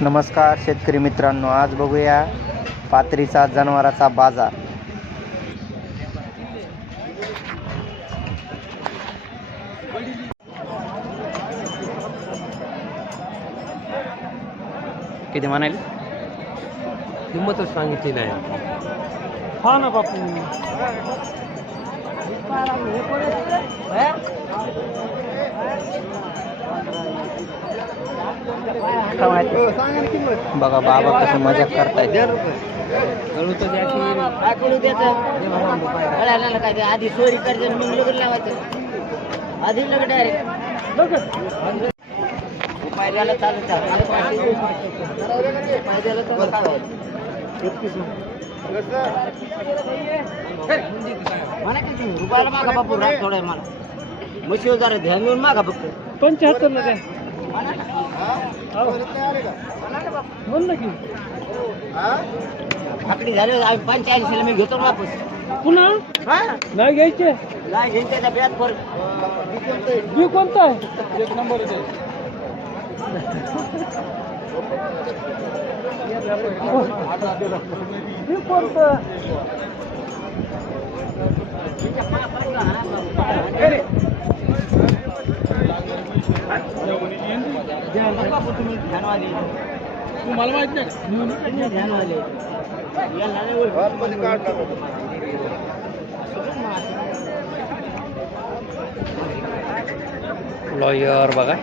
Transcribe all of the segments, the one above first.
नमस्कार शेतकरी मित्रांनो, आज बघूया पाथरीचा जनावराचा बाजार। किती म्हणाले? किंमतच सांगितली नाही। हा ना बापू, बघा बाबा कसं मजाक करतायत। आधी सोरी कर्ज मग लगेच लावायचं, आधी लगेच डायरेक्ट फायद्याला चालू फायद्याला म्हणा की रुपयाला मागा बापू, राग थोडा मला म्हशी जरा ध्यान देऊन मागा फक्त 75 ला द्या म्हणलं की आकडी झाले 85 ला मी घेतो ना वापस पुन्हा नाही घ्यायचे। नाही घ्यायचे ब्याज पर बी कोणता आहे? एक नंबर आहे। बी कोणतं? तुम्हाला माहित नाही ध्यानवाले लॉयर बघा,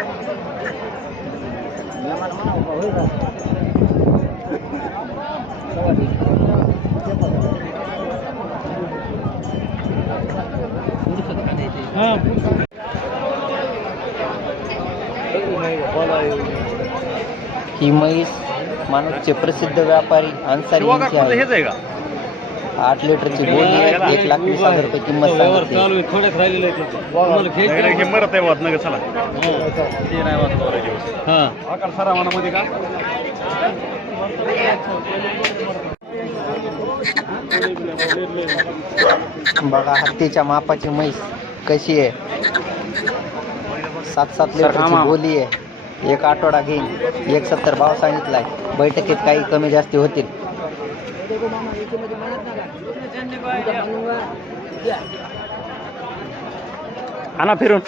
ही म्हैस मानूरचे प्रसिद्ध व्यापारी अन्सारी यांची आहे। 8 लिटरची बोली आहे, 1,20,000 रुपये किंमत सांगितली। थोड्याच राहिलेलं बघा हत्तीच्या मापाची म्हैस कशी आहे। 7-7 लिटरची बोली आहे, एक आठवडा घेईन। 1,70 भाव सांगितलाय, बैठकीत काही कमी जास्ती होतील। आणा फिरून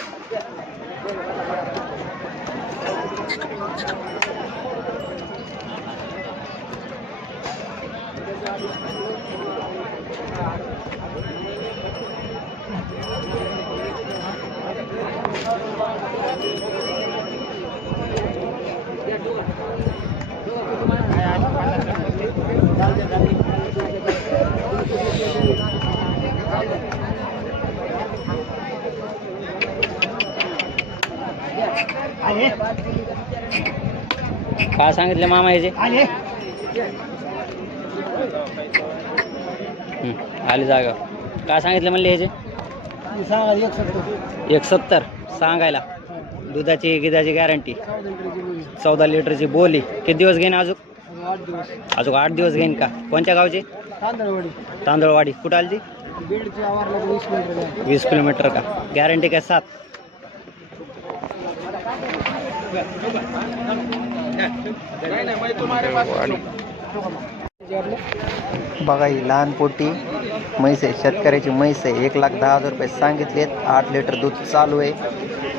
काय सांगितले मामा याचे? आली जागा। काय सांगितले म्हणले याचे? 170 सांगायला। दुधाची गिदाची गॅरंटी, 14 लिटरची बोली। किती दिवस घेईन अजून 8 दिवस घेईन का? कोणत्या गावचे? तांदळवाडी। कुठं आली ती? 20 किलोमीटर का? गॅरंटी काय? 7 बघा ही लहान पोटी म्हैस आहे, शेतकऱ्याची म्हैस आहे। 1,10,000 रुपये सांगितलेत। 8 लिटर दूध चालू आहे,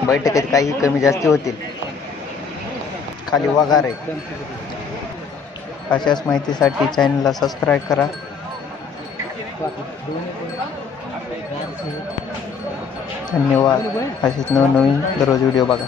बैठकीत काही कमी जास्ती होतील। खाली वगार आहे। अशाच माहितीसाठी चॅनलला सबस्क्राईब करा। धन्यवाद। असेच नवनवीन दररोज व्हिडिओ बघा।